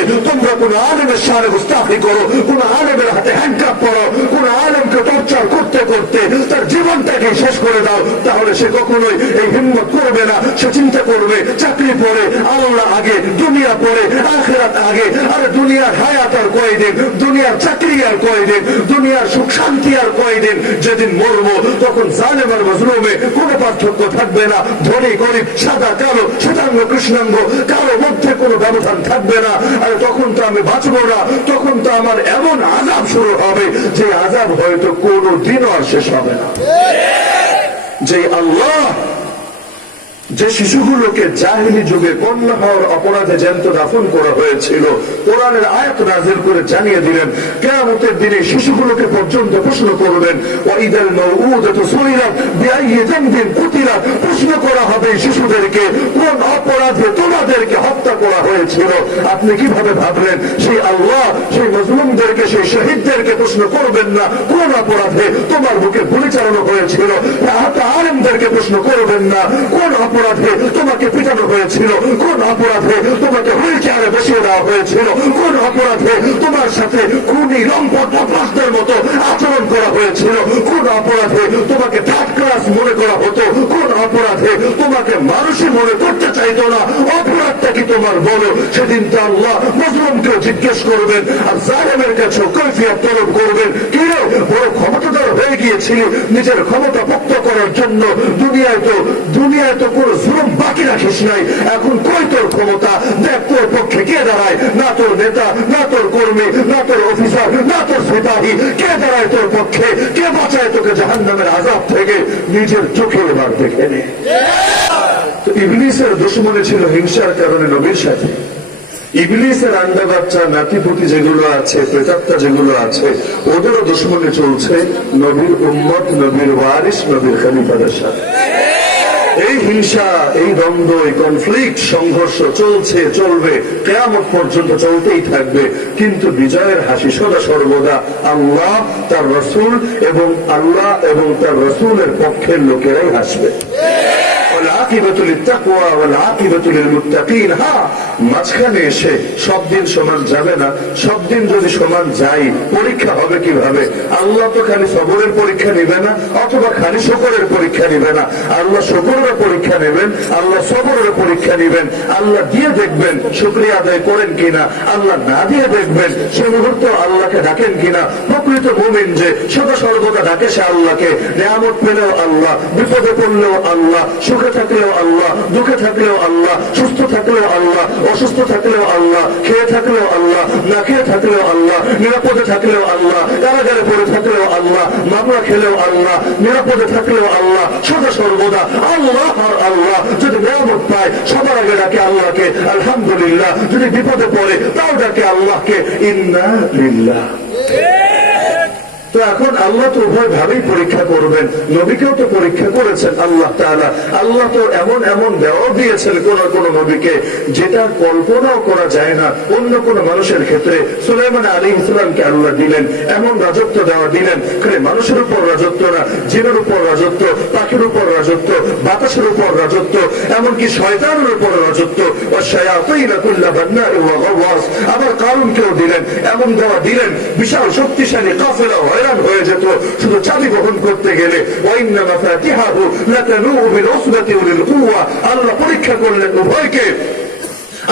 বলে তোমরা কোন আলেমের সামনে গুস্তাখি করো, কোন আলেমের হাতে হ্যান্ডকাপ পরো, কোন আলেমকে টর্চার করতে করতে তার জীবনটাকে শেষ করে দাও, তাহলে সে কখনোই এই হিম্মত করবে না। সে চিন্তা করবে চাকরি পরে, আল্লাহ আগে, দুনিয়া পরে, আখিরাত আগে। আরে দুনিয়ার হায়াত আর কয়দিন, দুনিয়ার চাকরি আর কয়দিন, দুনিয়ার সুখ শান্তি আর কয়দিন। যেদিন মরবো তখন জালেম আর মজলুমে কোনো পার্থক্য থাকবে না। ধনী গরিব, সাদা কালো, শ্বেতাঙ্গ কৃষ্ণাঙ্গ, কারো মধ্যে কোনো ব্যবধান থাকবে না। আর তখন তো আমি বাঁচবো না, তখন তো আমার এমন আযাব শুরু হবে যে আযাব হয়তো কোনো দিনও আর শেষ হবে না। যে আল্লাহ যে শিশুগুলোকে জাহেলি যুগে কন্যা হওয়ার অপরাধে জ্যান্ত দাফন করা হয়েছিল, কোরআনের আয়াত নাযিল করে জানিয়ে দিলেন কিয়ামতের দিনে শিশুগুলোকে পর্যন্ত প্রশ্ন করবেন, ওয়াইদাল মাউউদাতু সুইলাত বিআইয়ি যামবিন কুতিলাত, প্রশ্ন করা হবে শিশুদেরকে কোন অপরাধে তোমাদেরকে হত্যা করা হয়েছিল। আপনি কিভাবে ভাবলেন সেই আল্লাহ সেই মজলুমদেরকে, সেই শহীদদেরকে প্রশ্ন করবেন না কোন অপরাধে তোমার বুকে গুলি চালানো হয়েছিল? আলেমদেরকে প্রশ্ন করবেন না কোন অপরাধে তোমাকে পিটানো হয়েছিল, কোন অপরাধে তোমাকে হুইল চেয়ারে বসিয়ে দেওয়া হয়েছিল, কোন অপরাধে তোমার সাথে খুনি লম্পট বদমাশদের মতো আচরণ করা হয়েছিল, কোন অপরাধে তোমাকে থার্ড ক্লাস মনে করা হতো, কোন অপরাধে তোমাকে মানুষই মনে করতে চাইতো না। অপরাধটা কি তোমার বলো? সেদিন তো আল্লাহ মজলুমকেও জিজ্ঞেস করবেন আর জালেমের কাছেও কৈফিয়ত তলব করবেন। কি রে, বড় ক্ষমতাধর হয়ে গিয়েছিলি নিজের ক্ষমতা পোক্ত করার জন্য, দুনিয়ায় তো কোন জুলুম বাকি রাখিস নাই, এখন কই তোর ক্ষমতা? দেখ তোর পক্ষে কে দাঁড়ায়? না তোর নেতা, না তোর কর্মী, না তোর অফিসার, না তোর সিপাহী। কে দাঁড়ায় তোর পক্ষে? কে বাঁচায় তোকে জাহান্নামের আযাব থেকে? নিজের চোখে এবার দেখে নে। তো ইবলিসের দুশমনী ছিল হিংসার কারণে নবীর সাথে। ইবলিসের আন্ডা বাচ্চা, নাতিপুতি যেগুলো আছে, প্রেতাত্মা যেগুলো আছে, ওদেরও দুশমনী চলছে নবীর উম্মত, নবীর ওয়ারিস, নবীর খলিফাদের সাথে। এই হিংসা, এই দ্বন্দ্ব, এই কনফ্লিক্ট, সংঘর্ষ চলছে, চলবে, কিয়ামত পর্যন্ত চলতেই থাকবে। কিন্তু বিজয়ের হাসি সদা সর্বদা আল্লাহ, তার রাসূল এবং আল্লাহ এবং তার রাসূলের পক্ষের লোকেরাই হাসবে। মাঝখানে এসে সব দিন সমান যাবে না। সব দিন যদি সমান যাই, পরীক্ষা হবে কিভাবে? আল্লাহ তো খালি সবরের পরীক্ষা নিবে না, অথবা খালি শুকরের পরীক্ষা নিবে না। আল্লাহ শুকরের পরীক্ষা নেবেন, আল্লাহ সবরের পরীক্ষা নিবেন। আল্লাহ দিয়ে দেখবেন শুকরিয়া আদায় করেন কিনা, আল্লাহ না দিয়ে দেখবেন সে মুহূর্তে আল্লাহকে ডাকেন কিনা। প্রকৃত মুমিন যে সদা সর্বদা ডাকে সে আল্লাহকে, নিয়ামত পেলেও আল্লাহ, বিপদে পড়লেও আল্লাহ, সুখে থাকলেও আল্লাহ, দুঃখে থাকলেও আল্লাহ, সুস্থ থাকলেও আল্লাহ, অসুস্থ থাকলেও আল্লাহ, খেয়ে থাকলেও আল্লাহ, না খেয়ে থাকলেও আল্লাহ, নিরাপদে থাকলেও আল্লাহ, কারাগারে পড়ে থাকলেও আল্লাহ, মামলা খেলেও আল্লাহ, নিরাপদে থাকলেও আল্লাহ, সদা সর্বদা আল্লাহ আর আল্লাহ। যদি নিয়ামত পায় সবার আগে ডাকে আল্লাহকে আলহামদুলিল্লাহ, যদি বিপদে পড়ে তাও ডাকে আল্লাহকে ইন্না লিল্লাহ। তো এখন আল্লাহ তো উভয় ভাবেই পরীক্ষা করবেন, নবীকেও তো পরীক্ষা করেছেন আল্লাহ তাআলা। আল্লাহ তো এমন এমন দেওয়া দিয়েছেন কোন নবীকে যেটা কল্পনাও করা যায় না অন্য কোন মানুষের ক্ষেত্রে। সুলাইমান আলাইহিস সালামকে আল্লাহ দিলেন এমন রাজত্ব দেওয়া দিলেন, খালি মানুষের উপর রাজত্ব না, জিনের উপর রাজত্ব, পাখির উপর রাজত্ব, বাতাসের উপর রাজত্ব, এমনকি শয়তানের উপর রাজত্ব। ওয়াশায়াতিন কুল্লা বান্নাই ওয়া গাওয়াস। আবার কারুনকেও দিলেন, এমন দেওয়া দিলেন বিশাল শক্তিশালী কাফেলা হয়রান হয়ে যেত শুধু চাবি বহন করতে গেলে। ওয়াইন্না মাফাতিহাহু লাতানূউ বিল উসবাতি উলিল কুওয়া। আল্লাহ পরীক্ষা করলেন উভয়কে।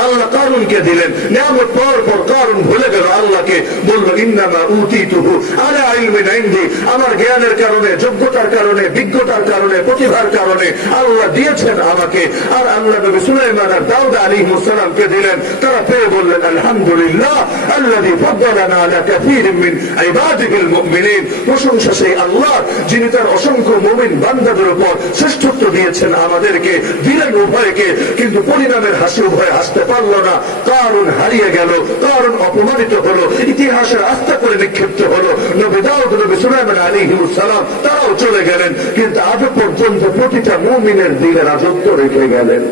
আল্লাহ কারুনকে দিলেন, নিয়ামত পাওয়ার পর কারুন ভুলে গেল আল্লাহকে, বলল ইন্নামা উতীতুহু আলা ইলমিন ইনদি। আমার জ্ঞানের কারণে, যোগ্যতার কারণে, বিজ্ঞতার কারণে, প্রতিভার কারণে আল্লাহ দিয়েছেন আমাকে। আর আল্লাহ নবী সুলাইমান আর দাউদ আলাইহিস সালামকে দিলেন। তারা পেয়ে বললেন আলহামদুলিল্লাহ আল্লাযী ফাদ্দালানা আলা কাসীরিন মিন ইবাদিহিল মুমিনিন। প্রশংসা সেই আল্লাহর যিনি তার অসংখ্য মুমিন বান্দাদের উপর শ্রেষ্ঠত্ব দিয়েছেন আমাদেরকে, দিলেন উভয়কে। কিন্তু পরিণামের হাসি উভয় হাসতে পারল না। কারুন হারিয়ে গেল, কারুন অপমানিত হলো, ইতিহাসের আস্থা করে নিক্ষিপ্ত হলো। নবী দাউদ, নবী সুলাইমান আলাইহিস সালাম তারাও চলে গেলেন, কিন্তু আজ পর্যন্ত প্রতিটা মুমিনের দিলে রাজত্ব রেখে গেলেন।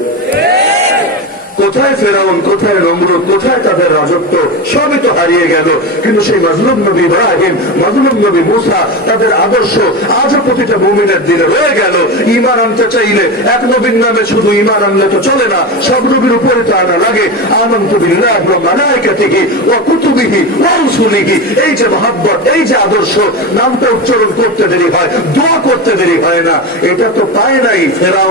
কোথায় ফেরাউন, কোথায় নমরুদ, কোথায় তাদের রাজত্ব, সবই তো হারিয়ে গেল। কিন্তু সেই মাজলুম নবী ইব্রাহিম, মাজলুম নবী মুসা, তাদের আদর্শ আজও প্রতিটা মুমিনের দিলে রয়ে গেল। ঈমান আনতে চাইলে এক নবীর নামে শুধু ঈমান আনলে তো চলে না, সব নবীর উপরে তো আনা লাগে। আমানতু বিল্লাহি ওয়া মালাইকাতিহি ওয়া কুতুবিহি ওয়া রুসুলিহি, এই যে মহব্বত, এই যে আদর্শ, নামটা উচ্চারণ করতে দেরি হয়, দোয়া করতে দেরি হয় না। এটা তো পায় নাই ফেরাউন।